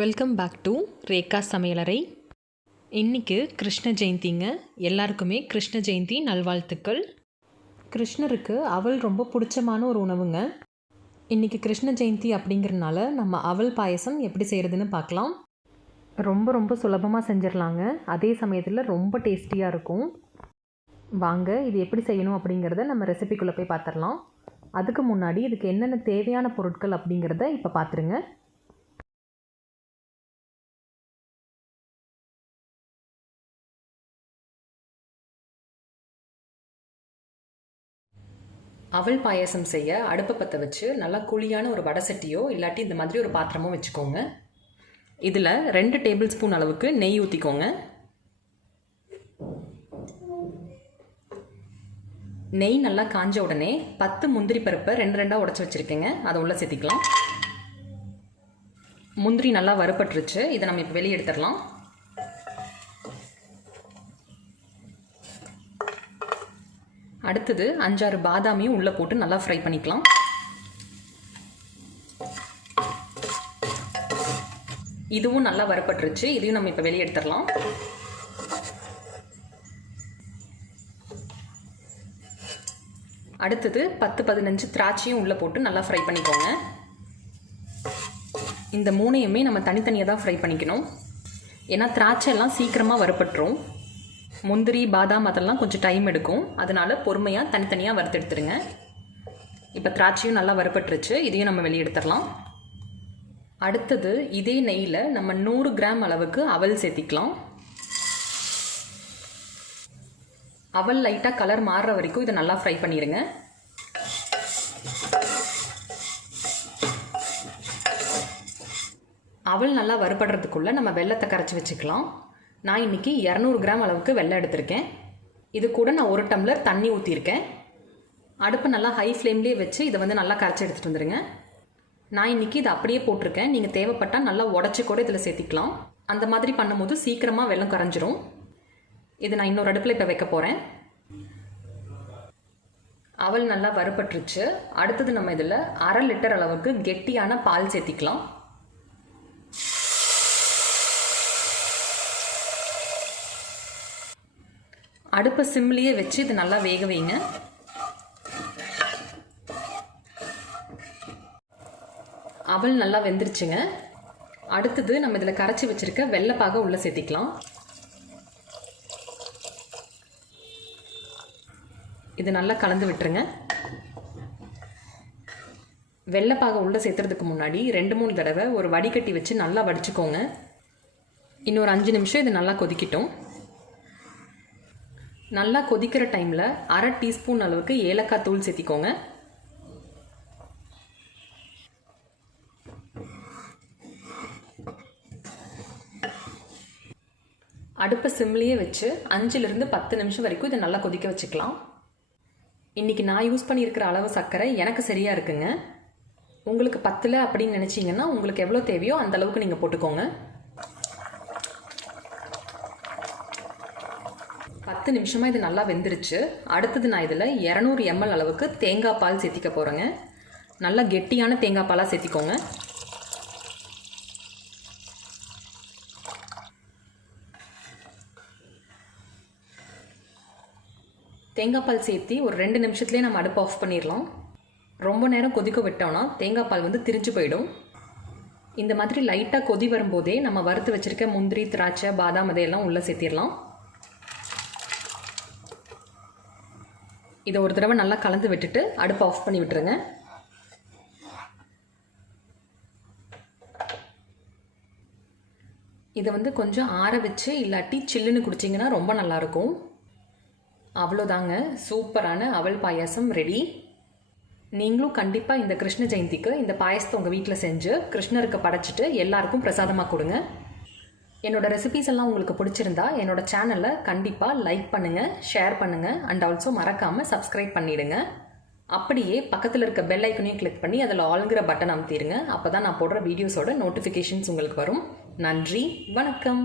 Welcome back to Rekha சமையலறை. இன்றைக்கி கிருஷ்ண ஜெயந்திங்க. எல்லாருக்குமே கிருஷ்ண ஜெயந்தி நல்வாழ்த்துக்கள். கிருஷ்ணருக்கு அவல் ரொம்ப பிடிச்சமான ஒரு உணவுங்க. இன்றைக்கி கிருஷ்ண ஜெயந்தி அப்படிங்கிறனால நம்ம அவல் பாயசம் எப்படி செய்கிறதுன்னு பார்க்கலாம். ரொம்ப சுலபமாக செஞ்சிடலாங்க. அதே சமயத்தில் ரொம்ப டேஸ்டியாக இருக்கும். வாங்க இது எப்படி செய்யணும் அப்படிங்கிறத நம்ம ரெசிபிக்குள்ளே போய் பார்த்துடலாம். அதுக்கு முன்னாடி இதுக்கு என்னென்ன தேவையான பொருட்கள் அப்படிங்கிறத இப்போ பார்த்துருங்க. அவல் பாயசம் செய்ய அடுப்பை பற்ற வச்சு நல்லா குழியான ஒரு வடை சட்டியோ இல்லாட்டி இந்த மாதிரி ஒரு பாத்திரமோ வச்சுக்கோங்க. இதில் 2 டேபிள் ஸ்பூன் அளவுக்கு நெய் ஊற்றிக்கோங்க. நெய் நல்லா காஞ்ச உடனே 10 முந்திரி பருப்பை 2 உடைச்சி வச்சுருக்கேங்க. அதை உள்ளே சேர்த்திக்கலாம். முந்திரி நல்லா வறுபட்டுருச்சு. இதை நம்ம இப்போ வெளியே எடுத்துடலாம். அடுத்தது 5-6 பாதாமையும் உள்ளே போட்டு நல்லா ஃப்ரை பண்ணிக்கலாம். இதுவும் நல்லா வறுபட்டுருச்சு. இதையும் நம்ம இப்போ வெளியே எடுத்துடலாம். அடுத்தது 10-15 திராட்சையும் உள்ளே போட்டு நல்லா ஃப்ரை பண்ணிக்கோங்க. இந்த 3ஐயுமே நம்ம தனித்தனியாக தான் ஃப்ரை பண்ணிக்கணும். ஏன்னா திராட்சை எல்லாம் சீக்கிரமாக வறுபட்டுரும். முந்திரி பாதாம் அதெல்லாம் கொஞ்சம் டைம் எடுக்கும். அதனால் பொறுமையாக தனித்தனியாக வறுத்து எடுத்துருங்க. இப்போ திராட்சையும் நல்லா வறுபட்டுருச்சு. இதையும் நம்ம வெளியே எடுத்துடலாம். அடுத்தது இதே நெய்யில் நம்ம 100 கிராம் அளவுக்கு அவல் சேர்த்திக்கலாம். அவல் லைட்டாக கலர் மாறுற வரைக்கும் இதை நல்லா ஃப்ரை பண்ணிடுங்க. அவல் நல்லா வறுபடுறதுக்குள்ளே நம்ம வெல்லத்தை கரைச்சி வச்சுக்கலாம். நான் இன்றைக்கி 200 கிராம் அளவுக்கு வெல்லம் எடுத்திருக்கேன். இது கூட நான் 1 டம்ளர் தண்ணி ஊற்றிருக்கேன். அடுப்பு நல்லா ஹை ஃப்ளேம்லேயே வச்சு இதை நல்லா கரைச்சி எடுத்துகிட்டு வந்துடுங்க. நான் இன்றைக்கி இதை அப்படியே போட்டிருக்கேன். நீங்கள் தேவைப்பட்டால் நல்லா உடச்சி கூட இதில் சேர்த்திக்கலாம். அந்த மாதிரி பண்ணும்போது சீக்கிரமாக வெல்லம் கரைஞ்சிரும். இதை நான் இன்னொரு அடுப்பில் இப்போ வைக்க போகிறேன். அவல் நல்லா வறுபட்டுருச்சு. அடுத்தது நம்ம இதில் 1/2 லிட்டர் அளவுக்கு கெட்டியான பால் சேர்த்திக்கலாம். அடுப்பை சிம்லேயே வச்சு இது நல்லா வேக வைங்க. அவல் நல்லா வெந்துருச்சுங்க. அடுத்தது நம்ம இதில் கரைச்சி வச்சுருக்க வெள்ளைப்பாக உள்ளே சேர்த்திக்கலாம். இது நல்லா கலந்து விட்டுருங்க. வெள்ளைப்பாக உள்ளே சேர்த்துறதுக்கு முன்னாடி 2-3 தடவை ஒரு வடிகட்டி வச்சு நல்லா வடிச்சுக்கோங்க. இன்னொரு 5 நிமிஷம் இது நல்லா கொதிக்கட்டும். நல்லா கொதிக்கிற டைமில் 1/2 டீஸ்பூன் அளவுக்கு ஏலக்காய் தூள் சேர்த்திக்கோங்க. அடுப்பை சிம்லேயே வச்சு 5லிருந்து 10 நிமிஷம் வரைக்கும் இதை நல்லா கொதிக்க வச்சுக்கலாம். இன்றைக்கி நான் யூஸ் பண்ணியிருக்கிற அளவு சர்க்கரை எனக்கு சரியாக இருக்குங்க. உங்களுக்கு 10 அப்படின்னு நினச்சிங்கன்னா உங்களுக்கு எவ்வளோ தேவையோ அந்த அளவுக்கு நீங்கள் போட்டுக்கோங்க. 10 நிமிஷமாக இது நல்லா வெந்துருச்சு. அடுத்தது நான் இதில் 200 ml அளவுக்கு தேங்காய் பால் சேர்த்திக்க போகிறேங்க. நல்லா கெட்டியான தேங்காய் பாலாக சேர்த்திக்கோங்க. தேங்காய் பால் சேர்த்தி ஒரு 2 நிமிஷத்துலேயே நம்ம அடுப்பு ஆஃப் பண்ணிடலாம். ரொம்ப நேரம் கொதிக்க விட்டோம்னா தேங்காய் பால் திரிஞ்சு போயிடும். இந்த மாதிரி லைட்டாக கொதி வரும்போதே நம்ம வறுத்து வச்சுருக்க முந்திரி திராட்சை பாதாம் அதையெல்லாம் உள்ளே சேர்த்திடலாம். இதை ஒரு தடவை நல்லா கலந்து விட்டுட்டு அடுப்பை ஆஃப் பண்ணி விட்டுருங்க. இதை கொஞ்சம் ஆற வச்சு இல்லாட்டி சில்லுன்னு குடிச்சிங்கன்னா ரொம்ப நல்லாயிருக்கும். அவ்வளோதாங்க, சூப்பரான அவல் பாயாசம் ரெடி. நீங்களும் கண்டிப்பாக இந்த கிருஷ்ண ஜெயந்திக்கு இந்த பாயசத்தை உங்கள் வீட்டில் செஞ்சு கிருஷ்ணருக்கு படைச்சிட்டு எல்லாருக்கும் பிரசாதமாக கொடுங்க. என்னோட ரெசிபீஸ் எல்லாம் உங்களுக்கு பிடிச்சிருந்தா என்னோட சேனலை கண்டிப்பாக லைக் பண்ணுங்கள், ஷேர் பண்ணுங்கள் அண்ட் ஆல்சோ மறக்காமல் சப்ஸ்கிரைப் பண்ணிவிடுங்க. அப்படியே பக்கத்தில் இருக்க பெல் ஐக்கனையும் கிளிக் பண்ணி அதில் ஆளுங்கிற பட்டன் அமுத்திடுங்க. அப்போ தான் நான் போடுற வீடியோஸோட நோட்டிஃபிகேஷன்ஸ் உங்களுக்கு வரும். நன்றி, வணக்கம்.